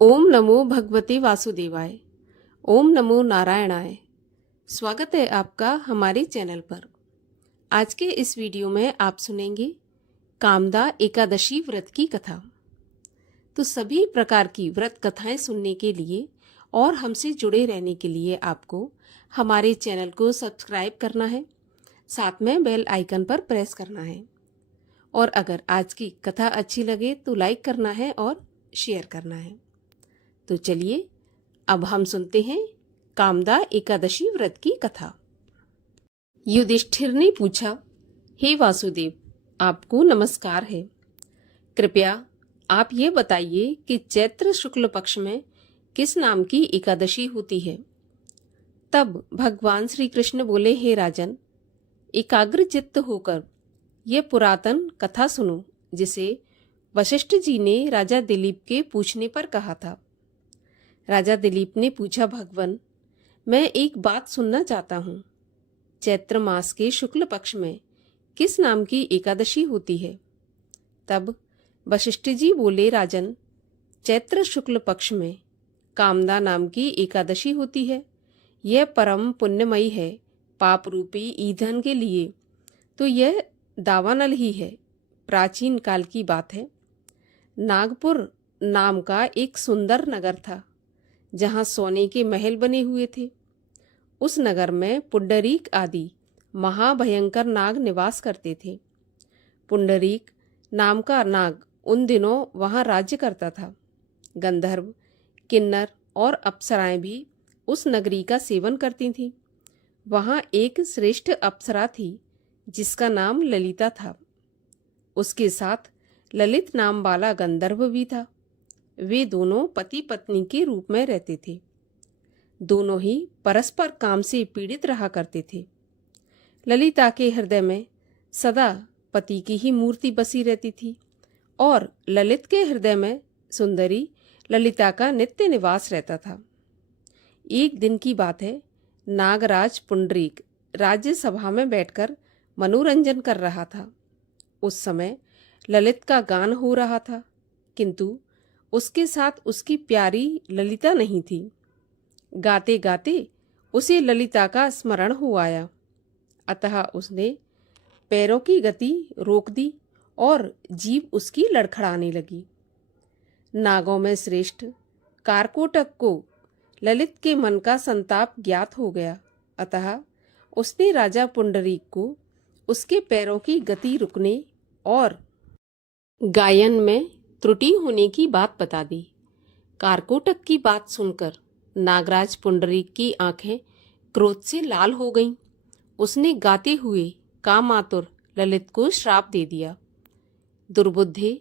ओम नमो भगवते वासुदेवाय। ओम नमो नारायणाय। स्वागत है आपका हमारे चैनल पर। आज के इस वीडियो में आप सुनेंगे कामदा एकादशी व्रत की कथा। तो सभी प्रकार की व्रत कथाएं सुनने के लिए और हमसे जुड़े रहने के लिए आपको हमारे चैनल को सब्सक्राइब करना है, साथ में बेल आइकन पर प्रेस करना है। और अगर आज की कथा अच्छी लगे तो लाइक करना है और शेयर करना है। तो चलिए अब हम सुनते हैं कामदा एकादशी व्रत की कथा। युधिष्ठिर ने पूछा, हे वासुदेव, आपको नमस्कार है। कृपया आप ये बताइए कि चैत्र शुक्ल पक्ष में किस नाम की एकादशी होती है। तब भगवान श्री कृष्ण बोले, हे राजन, एकाग्र चित्त होकर ये पुरातन कथा सुनो, जिसे वशिष्ठ जी ने राजा दिलीप के पूछने पर कहा था। राजा दिलीप ने पूछा, भगवन, मैं एक बात सुनना चाहता हूँ। चैत्र मास के शुक्ल पक्ष में किस नाम की एकादशी होती है। तब वशिष्ठ जी बोले, राजन, चैत्र शुक्ल पक्ष में कामदा नाम की एकादशी होती है। यह परम पुण्यमयी है पाप रूपी ईंधन के लिए। तो यह दावानल ही है। प्राचीन काल की बात है। नागपुर नाम का एक सुंदर नगर था, जहाँ सोने के महल बने हुए थे। उस नगर में पुंडरीक आदि महाभयंकर नाग निवास करते थे। पुंडरीक नाम का नाग उन दिनों वहाँ राज्य करता था। गंधर्व, किन्नर और अप्सराएं भी उस नगरी का सेवन करती थीं। वहाँ एक श्रेष्ठ अप्सरा थी जिसका नाम ललिता था। उसके साथ ललित नाम वाला गंधर्व भी था। वे दोनों पति पत्नी के रूप में रहते थे। दोनों ही परस्पर काम से पीड़ित रहा करते थे। ललिता के हृदय में सदा पति की ही मूर्ति बसी रहती थी और ललित के हृदय में सुंदरी ललिता का नित्य निवास रहता था। एक दिन की बात है। नागराज पुंडरीक राज्यसभा में बैठकर मनोरंजन कर रहा था। उस समय ललित का गान हो रहा था, किंतु उसके साथ उसकी प्यारी ललिता नहीं थी। गाते गाते उसे ललिता का स्मरण हो आया। अतः उसने पैरों की गति रोक दी और जीभ उसकी लड़खड़ाने लगी। नागों में श्रेष्ठ कारकोटक को ललित के मन का संताप ज्ञात हो गया। अतः उसने राजा पुंडरीक को उसके पैरों की गति रुकने और गायन में त्रुटि होने की बात बता दी। कारकोटक की बात सुनकर नागराज पुंडरीक की आंखें क्रोध से लाल हो गईं। उसने गाते हुए कामातुर ललित को श्राप दे दिया, दुर्बुद्धे,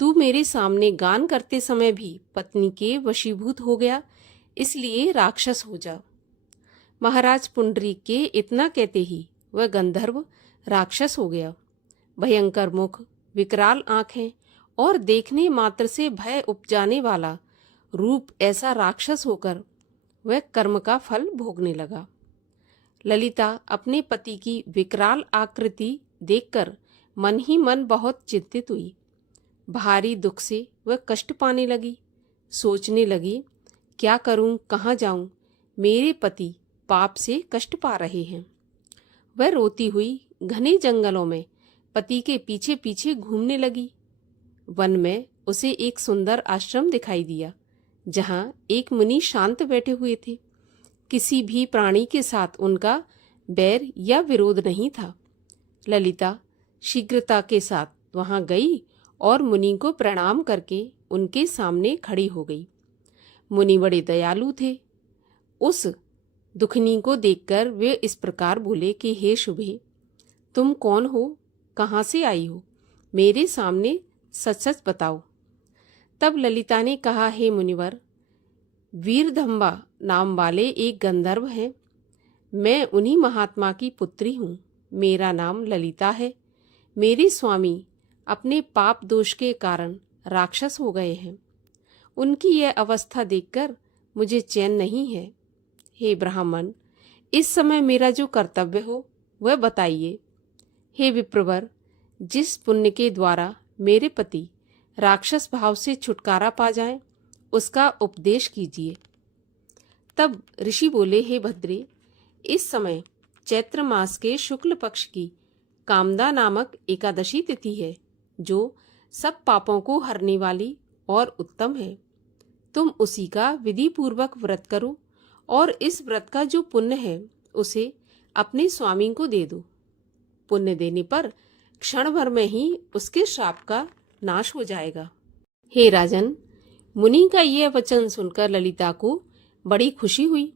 तू मेरे सामने गान करते समय भी पत्नी के वशीभूत हो गया, इसलिए राक्षस हो जा। महाराज पुंडरीक के इतना कहते ही वह गंधर्व राक्षस हो गया। भयंकर मुख, विकराल आंखें और देखने मात्र से भय उपजाने वाला रूप, ऐसा राक्षस होकर वह कर्म का फल भोगने लगा। ललिता अपने पति की विकराल आकृति देखकर मन ही मन बहुत चिंतित हुई। भारी दुख से वह कष्ट पाने लगी। सोचने लगी, क्या करूं, कहाँ जाऊं, मेरे पति पाप से कष्ट पा रहे हैं। वह रोती हुई घने जंगलों में पति के पीछे पीछे घूमने लगी। वन में उसे एक सुंदर आश्रम दिखाई दिया, जहाँ एक मुनि शांत बैठे हुए थे। किसी भी प्राणी के साथ उनका बैर या विरोध नहीं था। ललिता शीघ्रता के साथ वहां गई और मुनि को प्रणाम करके उनके सामने खड़ी हो गई। मुनि बड़े दयालु थे। उस दुखनी को देखकर वे इस प्रकार बोले कि हे शुभे, तुम कौन हो, कहाँ से आई हो, मेरे सामने सच सच बताओ। तब ललिता ने कहा, हे मुनिवर, वीरधम्बा नाम वाले एक गंधर्व हैं। मैं उन्हीं महात्मा की पुत्री हूँ। मेरा नाम ललिता है। मेरे स्वामी अपने पाप दोष के कारण राक्षस हो गए हैं। उनकी यह अवस्था देखकर मुझे चैन नहीं है। हे ब्राह्मण, इस समय मेरा जो कर्तव्य हो वह बताइए। हे विप्रवर, जिस पुण्य के द्वारा मेरे पति राक्षस भाव से छुटकारा पा जाएं, उसका उपदेश कीजिए। तब ऋषि बोले, हे भद्रे, इस समय चैत्र मास के शुक्ल पक्ष की कामदा नामक एकादशी तिथि है, जो सब पापों को हरने वाली और उत्तम है। तुम उसी का विधि पूर्वक व्रत करो और इस व्रत का जो पुण्य है उसे अपने स्वामी को दे दो। पुण्य देने पर क्षण भर में ही उसके श्राप का नाश हो जाएगा। हे राजन, मुनि का यह वचन सुनकर ललिता को बड़ी खुशी हुई।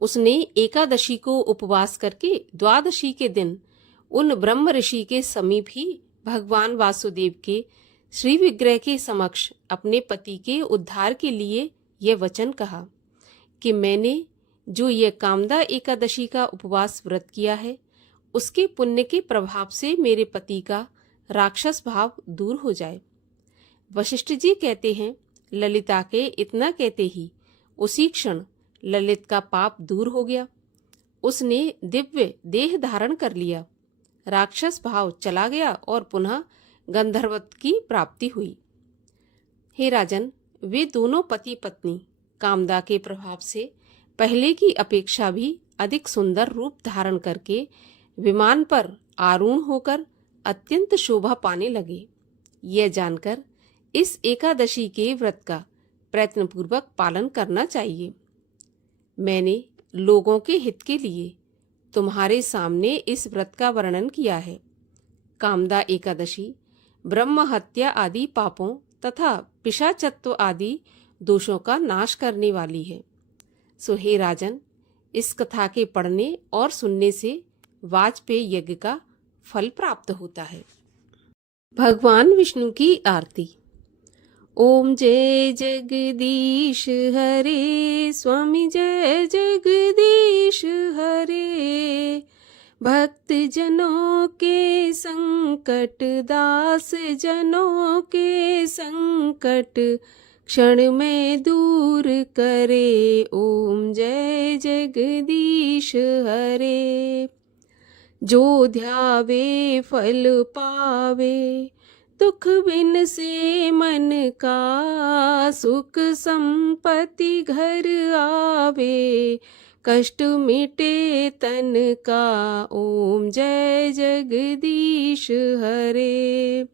उसने एकादशी को उपवास करके द्वादशी के दिन उन ब्रह्म ऋषि के समीप ही भगवान वासुदेव के श्री विग्रह के समक्ष अपने पति के उद्धार के लिए यह वचन कहा कि मैंने जो यह कामदा एकादशी का उपवास व्रत किया है, उसके पुण्य के प्रभाव से मेरे पति का राक्षस भाव दूर हो जाए। वशिष्ठ जी कहते हैं, ललिता के इतना कहते ही उसी क्षण ललित का पाप दूर हो गया। उसने दिव्य देह धारण कर लिया, राक्षस भाव चला गया और पुनः गंधर्वत्व की प्राप्ति हुई। हे राजन, वे दोनों पति पत्नी कामदा के प्रभाव से पहले की अपेक्षा भी अधिक सुंदर रूप धारण करके विमान पर आरूढ़ होकर अत्यंत शोभा पाने लगे। यह जानकर इस एकादशी के व्रत का प्रयत्नपूर्वक पालन करना चाहिए। मैंने लोगों के हित के लिए तुम्हारे सामने इस व्रत का वर्णन किया है। कामदा एकादशी ब्रह्म हत्या आदि पापों तथा पिशाचत्व आदि दोषों का नाश करने वाली है। सो हे राजन, इस कथा के पढ़ने और सुनने से वाजपेयी यज्ञ का फल प्राप्त होता है। भगवान विष्णु की आरती। ओम जय जगदीश हरे, स्वामी जय जगदीश हरे। भक्त जनों के संकट, दास जनों के संकट क्षण में दूर करे। ओम जय जगदीश हरे। जो ध्यावे फल पावे, दुख बिन से मन का सुख संपत्ति घर आवे। कष्ट मिटे तन का। ओम जय जगदीश हरे।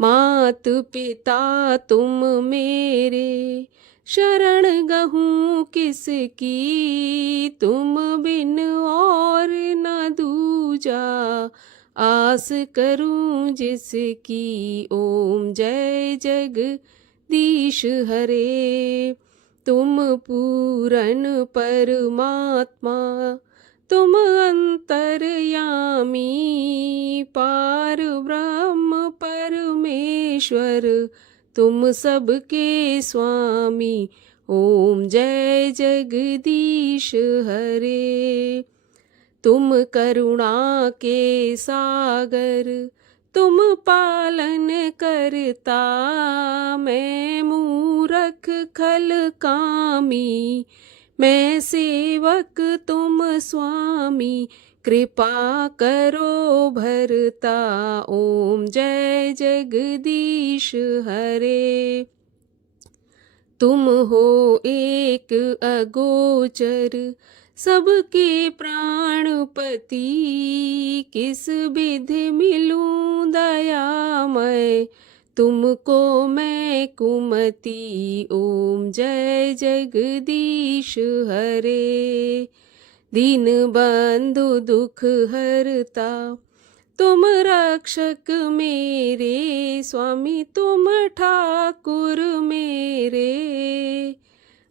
मात पिता तुम मेरे, शरण गहूँ किसकी। तुम बिन और न दूजा, आस करूं जिसकी। ओम जय जगदीश हरे। तुम पूरन परमात्मा, तुम अंतर्यामी। पार ब्रह्म परमेश्वर, तुम सबके स्वामी। ओम जय जगदीश हरे। तुम करुणा के सागर, तुम पालन करता। मैं मूरख खल कामी, मैं सेवक तुम स्वामी। कृपा करो भरता। ओम जय जगदीश हरे। तुम हो एक अगोचर, सबके प्राणपति। किस विधि मिलूं दयामय, तुमको मैं कुमति। ओम जय जगदीश हरे। दीन बंधु दुख हरता, तुम रक्षक मेरे। स्वामी तुम ठाकुर मेरे।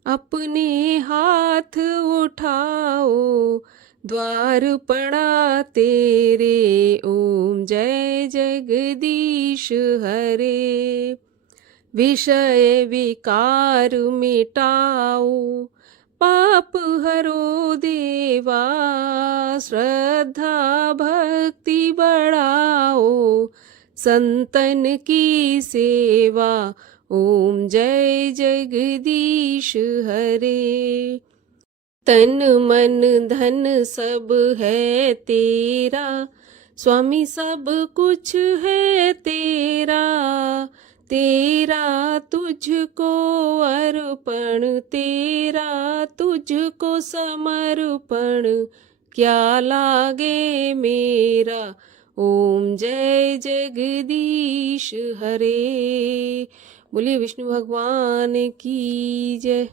अपने हाथ उठाओ, द्वार पड़ा तेरे। ओम जय जगदीश हरे। विषय विकार मिटाओ, पाप हरो देवा। श्रद्धा भक्ति बढ़ाओ, संतन की सेवा। ओम जय जगदीश हरे। तन मन धन सब है तेरा, स्वामी सब कुछ है तेरा। तेरा तुझको अर्पण तेरा, तुझको समर्पण क्या लागे मेरा। ओम जय जगदीश हरे। बोलिए विष्णु भगवान की जय।